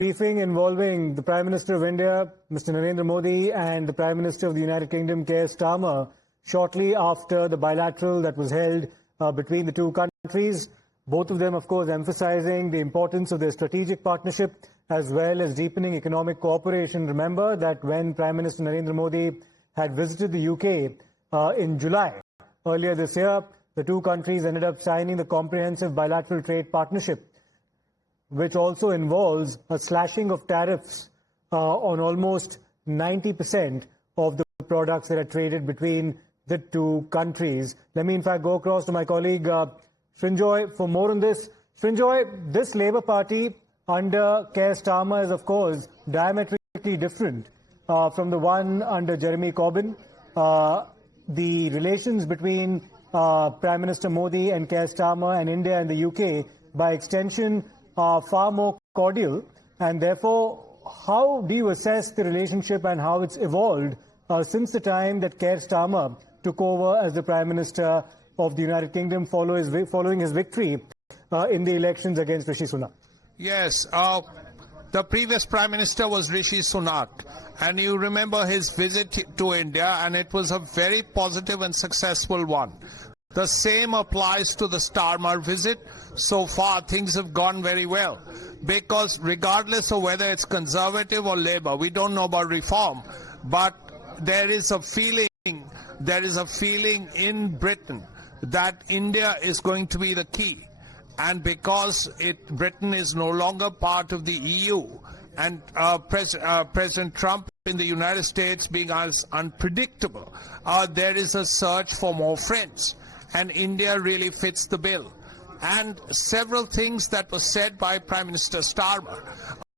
briefing involving the Prime Minister of India, Mr. Narendra Modi, and the Prime Minister of the United Kingdom, Keir Starmer, shortly after the bilateral that was held between the two countries. Both of them, of course, emphasizing the importance of their strategic partnership as well as deepening economic cooperation. Remember that when Prime Minister Narendra Modi had visited the UK in July earlier this year, the two countries ended up signing the comprehensive bilateral trade partnership, which also involves a slashing of tariffs on almost 90% of the products that are traded between the two countries. Let me, in fact, go across to my colleague Srinjoy for more on this. Srinjoy, this Labour Party under Keir Starmer is, of course, diametrically different from the one under Jeremy Corbyn. The relations between Prime Minister Modi and Keir Starmer and India and the UK, by extension, are far more cordial, and therefore, how do you assess the relationship and how it's evolved since the time that Keir Starmer took over as the Prime Minister of the United Kingdom following his victory in the elections against Rishi Sunak? Yes, the previous Prime Minister was Rishi Sunak, and you remember his visit to India, and it was a very positive and successful one. The same applies to the Starmer visit. So far, things have gone very well, because regardless of whether it's Conservative or Labour, we don't know about reform, but there is a feeling in Britain that India is going to be the key. And because Britain is no longer part of the EU, and President Trump in the United States being as unpredictable, there is a search for more friends. And India really fits the bill. And several things that were said by Prime Minister Starmer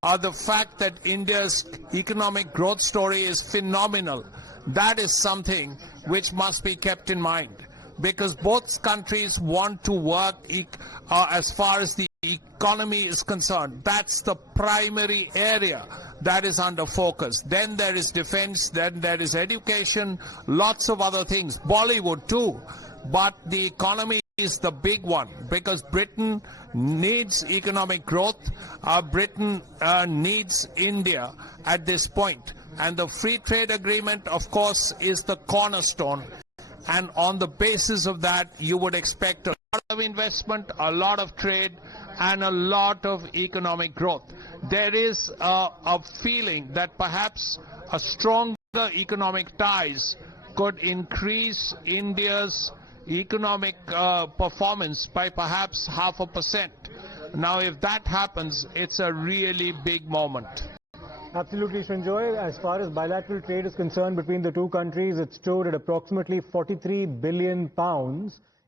are the fact that India's economic growth story is phenomenal. That is something which must be kept in mind, because both countries want to work as far as the economy is concerned. That's the primary area that is under focus. Then there is defense, then there is education, lots of other things, Bollywood too. But the economy is the big one, because Britain needs economic growth. Britain needs India at this point. And the free trade agreement, of course, is the cornerstone. And on the basis of that, you would expect a lot of investment, a lot of trade, and a lot of economic growth. There is a feeling that perhaps a stronger economic ties could increase India's economic performance by perhaps 0.5%. Now, if that happens, it's a really big moment. Absolutely, Srinjoy. As far as bilateral trade is concerned between the two countries, it stood at approximately £43 billion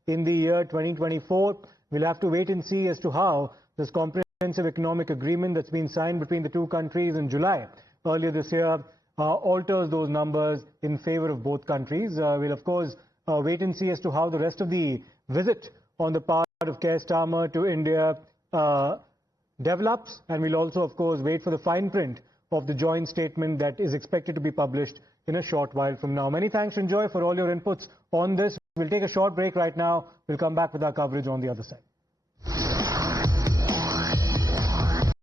in the year 2024. We'll have to wait and see as to how this comprehensive economic agreement that's been signed between the two countries in July earlier this year alters those numbers in favor of both countries. We'll, of course, wait and see as to how the rest of the visit on the part of Keir Starmer to India develops, and we'll also, of course, wait for the fine print of the joint statement that is expected to be published in a short while from now. Many thanks, Enjoy, for all your inputs on this. We'll take a short break right now. We'll come back with our coverage on the other side.